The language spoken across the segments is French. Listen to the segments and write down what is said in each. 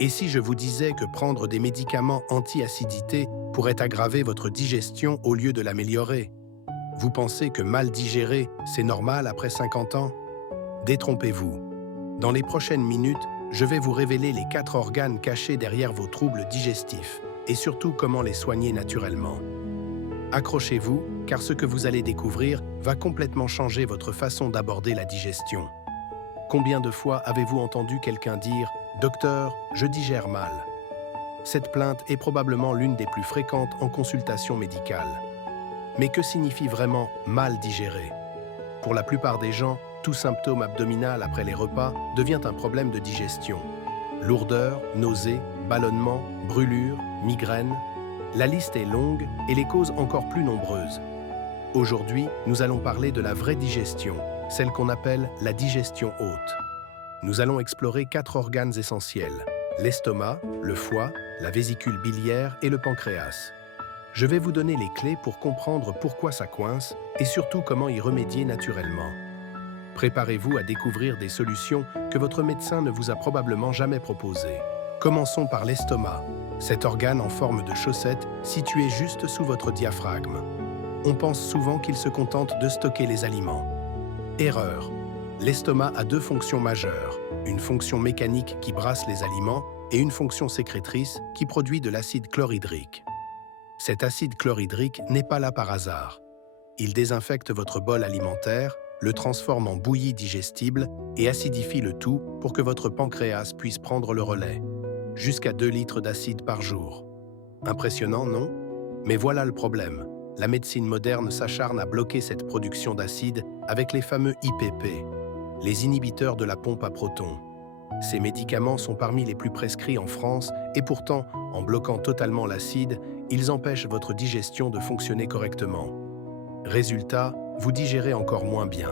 Et si je vous disais que prendre des médicaments anti-acidité pourrait aggraver votre digestion au lieu de l'améliorer? Vous pensez que mal digérer, c'est normal après 50 ans? Détrompez-vous. Dans les prochaines minutes, je vais vous révéler les 4 organes cachés derrière vos troubles digestifs et surtout comment les soigner naturellement. Accrochez-vous, car ce que vous allez découvrir va complètement changer votre façon d'aborder la digestion. Combien de fois avez-vous entendu quelqu'un dire « Docteur, je digère mal ». Cette plainte est probablement l'une des plus fréquentes en consultation médicale. Mais que signifie vraiment « mal digérer » ? Pour la plupart des gens, tout symptôme abdominal après les repas devient un problème de digestion. Lourdeur, nausées, ballonnements, brûlures, migraines. La liste est longue et les causes encore plus nombreuses. Aujourd'hui, nous allons parler de la vraie digestion, celle qu'on appelle la digestion haute. Nous allons explorer 4 organes essentiels: l'estomac, le foie, la vésicule biliaire et le pancréas. Je vais vous donner les clés pour comprendre pourquoi ça coince et surtout comment y remédier naturellement. Préparez-vous à découvrir des solutions que votre médecin ne vous a probablement jamais proposées. Commençons par l'estomac, cet organe en forme de chaussette situé juste sous votre diaphragme. On pense souvent qu'il se contente de stocker les aliments. Erreur. L'estomac a 2 fonctions majeures, une fonction mécanique qui brasse les aliments et une fonction sécrétrice qui produit de l'acide chlorhydrique. Cet acide chlorhydrique n'est pas là par hasard. Il désinfecte votre bol alimentaire, le transforme en bouillie digestible et acidifie le tout pour que votre pancréas puisse prendre le relais. Jusqu'à 2 litres d'acide par jour. Impressionnant, non? Mais voilà le problème. La médecine moderne s'acharne à bloquer cette production d'acide avec les fameux IPP, les inhibiteurs de la pompe à protons. Ces médicaments sont parmi les plus prescrits en France et pourtant, en bloquant totalement l'acide, ils empêchent votre digestion de fonctionner correctement. Résultat, vous digérez encore moins bien.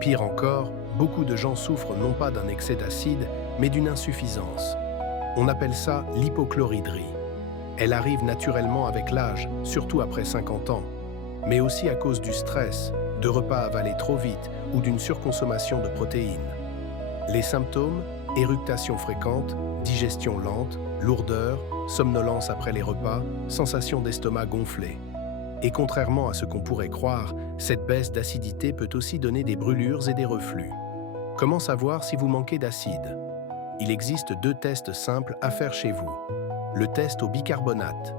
Pire encore, beaucoup de gens souffrent non pas d'un excès d'acide, mais d'une insuffisance. On appelle ça l'hypochloridrie. Elle arrive naturellement avec l'âge, surtout après 50 ans, mais aussi à cause du stress, de repas avalés trop vite ou d'une surconsommation de protéines. Les symptômes: éructation fréquente, digestion lente, lourdeur, somnolence après les repas, sensation d'estomac gonflé. Et contrairement à ce qu'on pourrait croire, cette baisse d'acidité peut aussi donner des brûlures et des reflux. Comment savoir si vous manquez d'acide? Il existe 2 tests simples à faire chez vous. Le test au bicarbonate.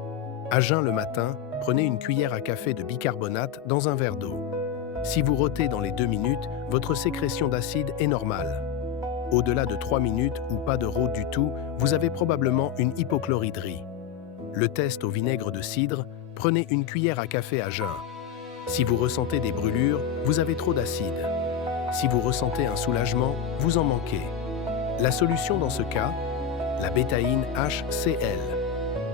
À jeun le matin, prenez une cuillère à café de bicarbonate dans un verre d'eau. Si vous rôtez dans les 2 minutes, votre sécrétion d'acide est normale. Au-delà de 3 minutes ou pas de rôte du tout, vous avez probablement une hypochloridrie. Le test au vinaigre de cidre, prenez une cuillère à café à jeun. Si vous ressentez des brûlures, vous avez trop d'acide. Si vous ressentez un soulagement, vous en manquez. La solution dans ce cas, la bétaïne HCl.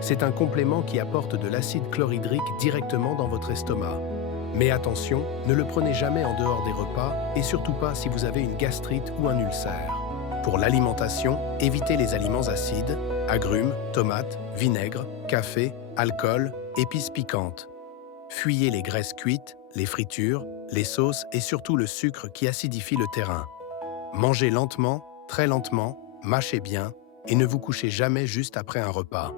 C'est un complément qui apporte de l'acide chlorhydrique directement dans votre estomac. Mais attention, ne le prenez jamais en dehors des repas et surtout pas si vous avez une gastrite ou un ulcère. Pour l'alimentation, évitez les aliments acides, agrumes, tomates, vinaigre, café, alcool, épices piquantes. Fuyez les graisses cuites, les fritures, les sauces et surtout le sucre qui acidifie le terrain. Mangez lentement, très lentement, mâchez bien et ne vous couchez jamais juste après un repas.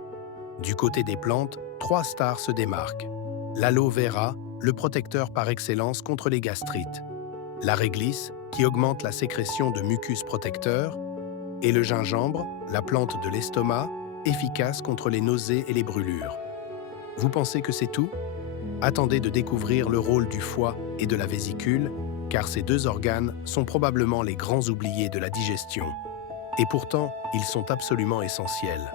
Du côté des plantes, 3 stars se démarquent. L'aloe vera, le protecteur par excellence contre les gastrites. La réglisse, qui augmente la sécrétion de mucus protecteur. Et le gingembre, la plante de l'estomac, efficace contre les nausées et les brûlures. Vous pensez que c'est tout? Attendez de découvrir le rôle du foie et de la vésicule, car ces 2 organes sont probablement les grands oubliés de la digestion. Et pourtant, ils sont absolument essentiels.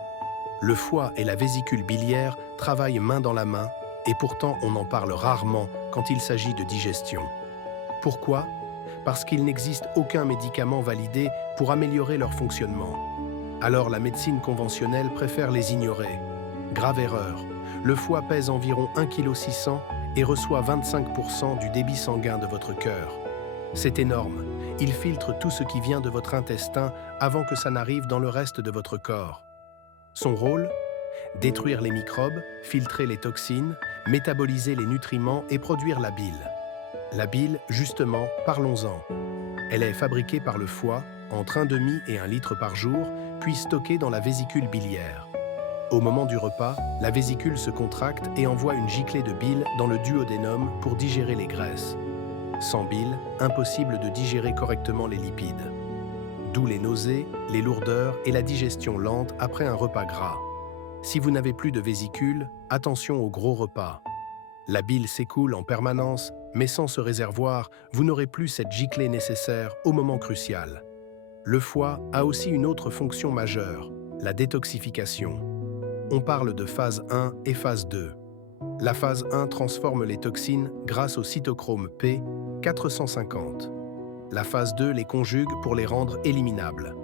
Le foie et la vésicule biliaire travaillent main dans la main, et pourtant on en parle rarement quand il s'agit de digestion. Pourquoi? Parce qu'il n'existe aucun médicament validé pour améliorer leur fonctionnement. Alors la médecine conventionnelle préfère les ignorer. Grave erreur. Le foie pèse environ 1,6 kg et reçoit 25% du débit sanguin de votre cœur. C'est énorme. Il filtre tout ce qui vient de votre intestin avant que ça n'arrive dans le reste de votre corps. Son rôle? Détruire les microbes, filtrer les toxines, métaboliser les nutriments et produire la bile. La bile, justement, parlons-en. Elle est fabriquée par le foie entre 1,5 et 1 litre par jour, puis stocké dans la vésicule biliaire. Au moment du repas, la vésicule se contracte et envoie une giclée de bile dans le duodénum pour digérer les graisses. Sans bile, impossible de digérer correctement les lipides. D'où les nausées, les lourdeurs et la digestion lente après un repas gras. Si vous n'avez plus de vésicule, attention aux gros repas. La bile s'écoule en permanence, mais sans ce réservoir, vous n'aurez plus cette giclée nécessaire au moment crucial. Le foie a aussi une autre fonction majeure, la détoxification. On parle de phase 1 et phase 2. La phase 1 transforme les toxines grâce au cytochrome P 450. La phase 2 les conjugue pour les rendre éliminables.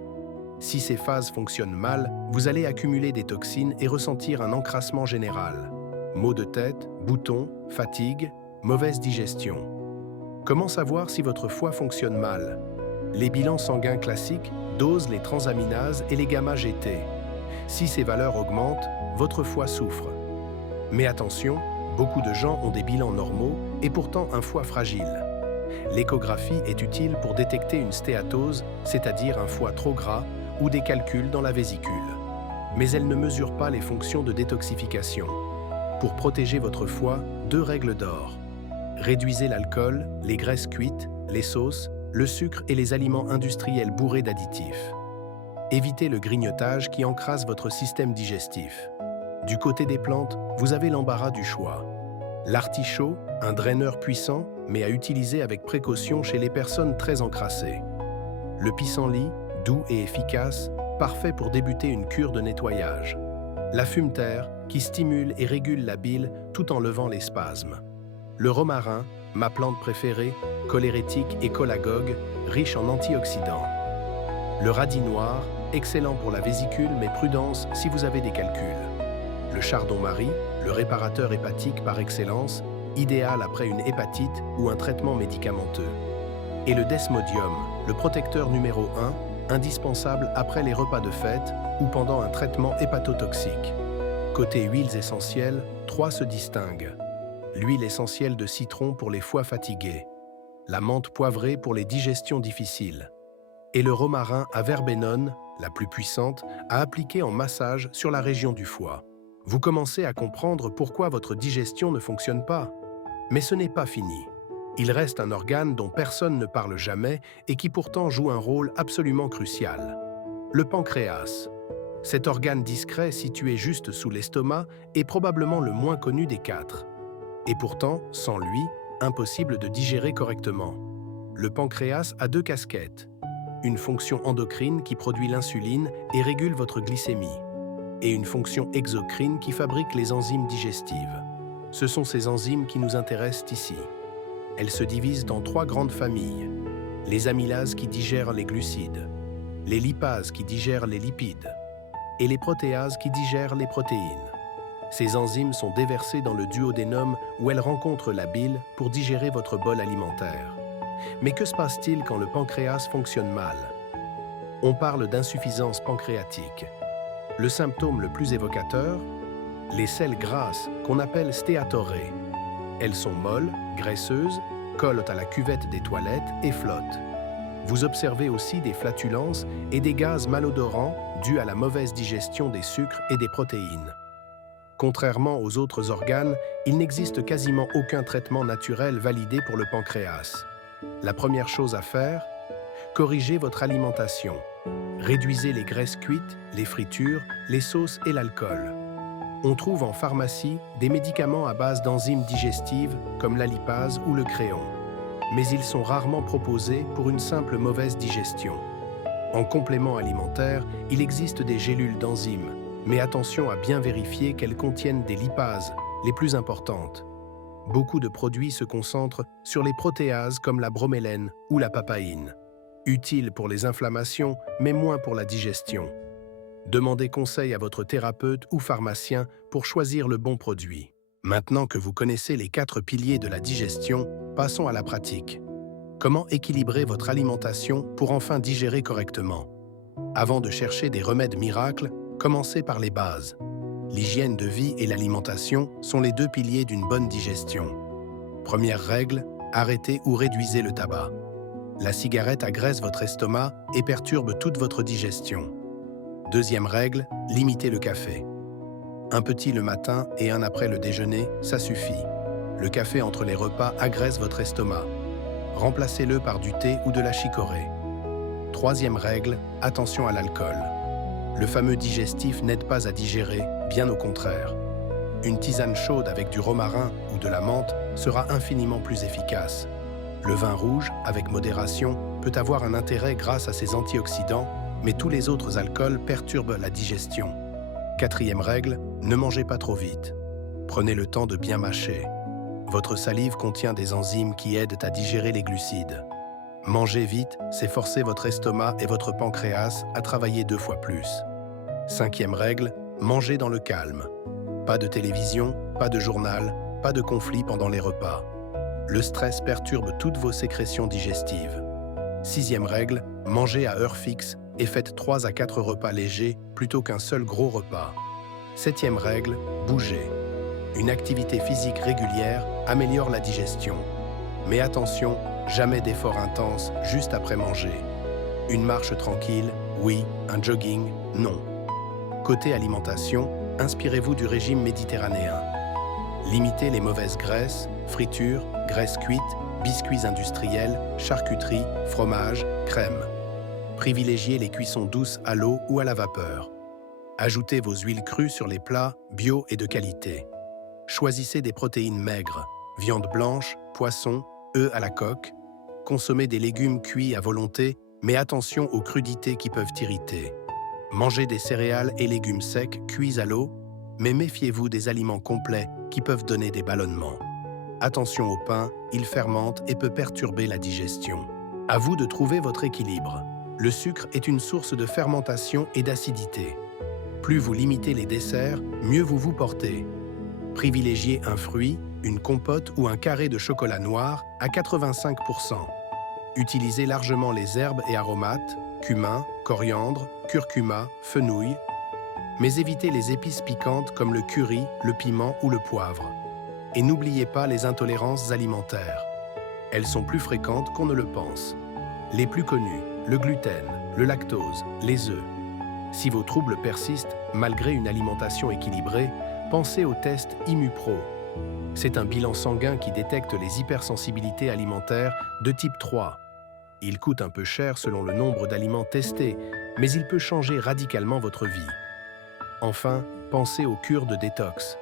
Si ces phases fonctionnent mal, vous allez accumuler des toxines et ressentir un encrassement général. Maux de tête, boutons, fatigue, mauvaise digestion. Comment savoir si votre foie fonctionne mal? Les bilans sanguins classiques dosent les transaminases et les gamma-GT. Si ces valeurs augmentent, votre foie souffre. Mais attention, beaucoup de gens ont des bilans normaux et pourtant un foie fragile. L'échographie est utile pour détecter une stéatose, c'est-à-dire un foie trop gras, ou des calculs dans la vésicule. Mais elle ne mesure pas les fonctions de détoxification. Pour protéger votre foie, 2 règles d'or. Réduisez l'alcool, les graisses cuites, les sauces, le sucre et les aliments industriels bourrés d'additifs. Évitez le grignotage qui encrasse votre système digestif. Du côté des plantes, vous avez l'embarras du choix. L'artichaut, un draineur puissant, mais à utiliser avec précaution chez les personnes très encrassées. Le pissenlit, doux et efficace, parfait pour débuter une cure de nettoyage. La fumeterre, qui stimule et régule la bile tout en levant les spasmes. Le romarin, ma plante préférée, cholérétique et cholagogue, riche en antioxydants. Le radis noir, excellent pour la vésicule, mais prudence si vous avez des calculs. Le chardon-marie, le réparateur hépatique par excellence, idéal après une hépatite ou un traitement médicamenteux. Et le desmodium, le protecteur numéro 1, indispensable après les repas de fête ou pendant un traitement hépatotoxique. Côté huiles essentielles, 3 se distinguent. L'huile essentielle de citron pour les foies fatigués, la menthe poivrée pour les digestions difficiles, et le romarin à verbenone, la plus puissante, à appliquer en massage sur la région du foie. Vous commencez à comprendre pourquoi votre digestion ne fonctionne pas. Mais ce n'est pas fini. Il reste un organe dont personne ne parle jamais et qui pourtant joue un rôle absolument crucial. Le pancréas. Cet organe discret situé juste sous l'estomac est probablement le moins connu des 4. Et pourtant, sans lui, impossible de digérer correctement. Le pancréas a 2 casquettes. Une fonction endocrine qui produit l'insuline et régule votre glycémie. Et une fonction exocrine qui fabrique les enzymes digestives. Ce sont ces enzymes qui nous intéressent ici. Elles se divisent en 3 grandes familles. Les amylases qui digèrent les glucides, les lipases qui digèrent les lipides, et les protéases qui digèrent les protéines. Ces enzymes sont déversées dans le duodénum où elles rencontrent la bile pour digérer votre bol alimentaire. Mais que se passe-t-il quand le pancréas fonctionne mal? On parle d'insuffisance pancréatique. Le symptôme le plus évocateur, les selles grasses qu'on appelle stéatorées. Elles sont molles, graisseuses, collent à la cuvette des toilettes et flottent. Vous observez aussi des flatulences et des gaz malodorants dus à la mauvaise digestion des sucres et des protéines. Contrairement aux autres organes, il n'existe quasiment aucun traitement naturel validé pour le pancréas. La première chose à faire, corrigez votre alimentation. Réduisez les graisses cuites, les fritures, les sauces et l'alcool. On trouve en pharmacie des médicaments à base d'enzymes digestives comme la lipase ou le créon. Mais ils sont rarement proposés pour une simple mauvaise digestion. En complément alimentaire, il existe des gélules d'enzymes, mais attention à bien vérifier qu'elles contiennent des lipases, les plus importantes. Beaucoup de produits se concentrent sur les protéases comme la bromélène ou la papaïne. Utiles pour les inflammations, mais moins pour la digestion. Demandez conseil à votre thérapeute ou pharmacien pour choisir le bon produit. Maintenant que vous connaissez les 4 piliers de la digestion, passons à la pratique. Comment équilibrer votre alimentation pour enfin digérer correctement? Avant de chercher des remèdes miracles, commencez par les bases. L'hygiène de vie et l'alimentation sont les 2 piliers d'une bonne digestion. Première règle, arrêtez ou réduisez le tabac. La cigarette agresse votre estomac et perturbe toute votre digestion. Deuxième règle, limitez le café. Un petit le matin et un après le déjeuner, ça suffit. Le café entre les repas agresse votre estomac. Remplacez-le par du thé ou de la chicorée. Troisième règle, attention à l'alcool. Le fameux digestif n'aide pas à digérer, bien au contraire. Une tisane chaude avec du romarin ou de la menthe sera infiniment plus efficace. Le vin rouge, avec modération, peut avoir un intérêt grâce à ses antioxydants, mais tous les autres alcools perturbent la digestion. Quatrième règle, ne mangez pas trop vite. Prenez le temps de bien mâcher. Votre salive contient des enzymes qui aident à digérer les glucides. Manger vite, c'est forcer votre estomac et votre pancréas à travailler 2 fois plus. Cinquième règle, mangez dans le calme. Pas de télévision, pas de journal, pas de conflit pendant les repas. Le stress perturbe toutes vos sécrétions digestives. Sixième règle, mangez à heure fixe et faites 3 à 4 repas légers plutôt qu'un seul gros repas. Septième règle, bougez. Une activité physique régulière améliore la digestion. Mais attention, jamais d'effort intense juste après manger. Une marche tranquille, oui, un jogging, non. Côté alimentation, inspirez-vous du régime méditerranéen. Limitez les mauvaises graisses, fritures, graisses cuites, biscuits industriels, charcuterie, fromage, crème. Privilégiez les cuissons douces à l'eau ou à la vapeur. Ajoutez vos huiles crues sur les plats, bio et de qualité. Choisissez des protéines maigres, viande blanche, poisson, œufs à la coque. Consommez des légumes cuits à volonté, mais attention aux crudités qui peuvent irriter. Mangez des céréales et légumes secs cuits à l'eau, mais méfiez-vous des aliments complets qui peuvent donner des ballonnements. Attention au pain, il fermente et peut perturber la digestion. À vous de trouver votre équilibre. Le sucre est une source de fermentation et d'acidité. Plus vous limitez les desserts, mieux vous vous portez. Privilégiez un fruit, une compote ou un carré de chocolat noir à 85%. Utilisez largement les herbes et aromates, cumin, coriandre, curcuma, fenouil, mais évitez les épices piquantes comme le curry, le piment ou le poivre. Et n'oubliez pas les intolérances alimentaires. Elles sont plus fréquentes qu'on ne le pense. Les plus connues, le gluten, le lactose, les œufs. Si vos troubles persistent, malgré une alimentation équilibrée, pensez au test ImuPro. C'est un bilan sanguin qui détecte les hypersensibilités alimentaires de type 3. Il coûte un peu cher selon le nombre d'aliments testés, mais il peut changer radicalement votre vie. Enfin, pensez aux cures de détox.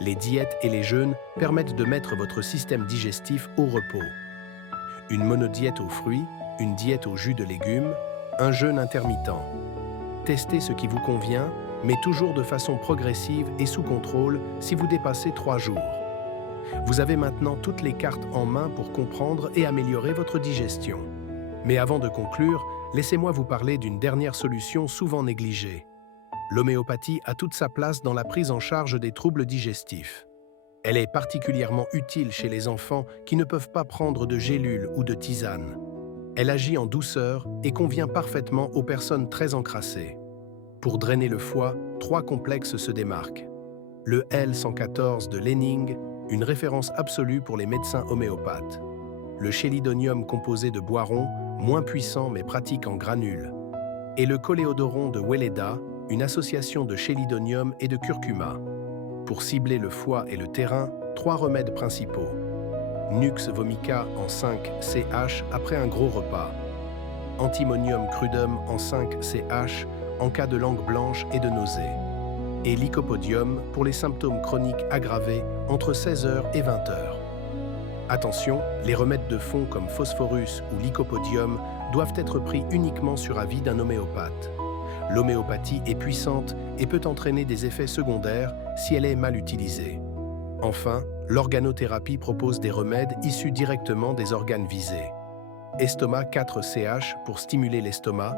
Les diètes et les jeûnes permettent de mettre votre système digestif au repos. Une monodiète aux fruits, une diète aux jus de légumes, un jeûne intermittent. Testez ce qui vous convient, mais toujours de façon progressive et sous contrôle si vous dépassez 3 jours. Vous avez maintenant toutes les cartes en main pour comprendre et améliorer votre digestion. Mais avant de conclure, laissez-moi vous parler d'une dernière solution souvent négligée. L'homéopathie a toute sa place dans la prise en charge des troubles digestifs. Elle est particulièrement utile chez les enfants qui ne peuvent pas prendre de gélules ou de tisanes. Elle agit en douceur et convient parfaitement aux personnes très encrassées. Pour drainer le foie, 3 complexes se démarquent. Le L114 de Lenning, une référence absolue pour les médecins homéopathes. Le chélidomium composé de boiron, moins puissant mais pratique en granules. Et le coléodoron de Weleda, une association de chélidomium et de curcuma. Pour cibler le foie et le terrain, 3 remèdes principaux. Nux vomica en 5 CH après un gros repas. Antimonium crudum en 5 CH en cas de langue blanche et de nausées. Et lycopodium pour les symptômes chroniques aggravés entre 16h et 20h. Attention, les remèdes de fond comme phosphorus ou lycopodium doivent être pris uniquement sur avis d'un homéopathe. L'homéopathie est puissante et peut entraîner des effets secondaires si elle est mal utilisée. Enfin, l'organothérapie propose des remèdes issus directement des organes visés. Estomac 4CH pour stimuler l'estomac,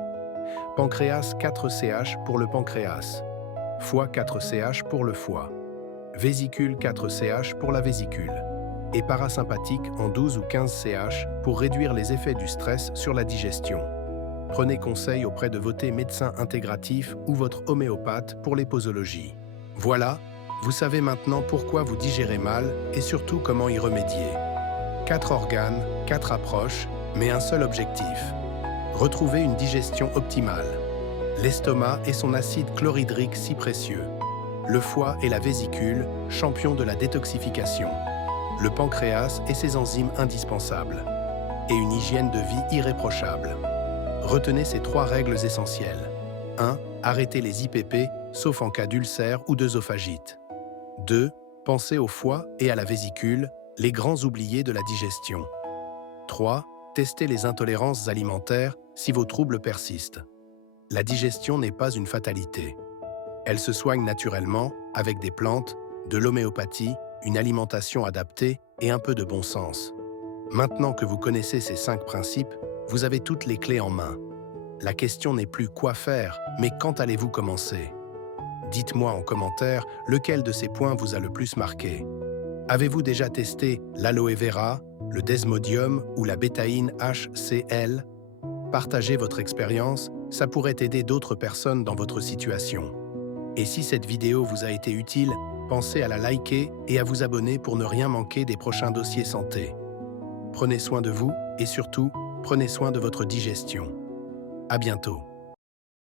pancréas 4CH pour le pancréas, foie 4CH pour le foie, vésicule 4CH pour la vésicule, et parasympathique en 12 ou 15 CH pour réduire les effets du stress sur la digestion. Prenez conseil auprès de votre médecin intégratif ou votre homéopathe pour les posologies. Voilà, vous savez maintenant pourquoi vous digérez mal et surtout comment y remédier. 4 organes, 4 approches, mais un seul objectif: retrouver une digestion optimale. L'estomac et son acide chlorhydrique si précieux. Le foie et la vésicule, champions de la détoxification. Le pancréas et ses enzymes indispensables. Et une hygiène de vie irréprochable. Retenez ces 3 règles essentielles. 1. Arrêtez les IPP, sauf en cas d'ulcère ou d'œsophagite. 2. Pensez au foie et à la vésicule, les grands oubliés de la digestion. 3. Testez les intolérances alimentaires si vos troubles persistent. La digestion n'est pas une fatalité. Elle se soigne naturellement avec des plantes, de l'homéopathie, une alimentation adaptée et un peu de bon sens. Maintenant que vous connaissez ces 5 principes, vous avez toutes les clés en main. La question n'est plus quoi faire, mais quand allez-vous commencer? Dites-moi en commentaire lequel de ces points vous a le plus marqué. Avez-vous déjà testé l'aloe vera, le desmodium ou la bétaïne HCl? Partagez votre expérience, ça pourrait aider d'autres personnes dans votre situation. Et si cette vidéo vous a été utile, pensez à la liker et à vous abonner pour ne rien manquer des prochains dossiers santé. Prenez soin de vous et surtout, prenez soin de votre digestion. À bientôt.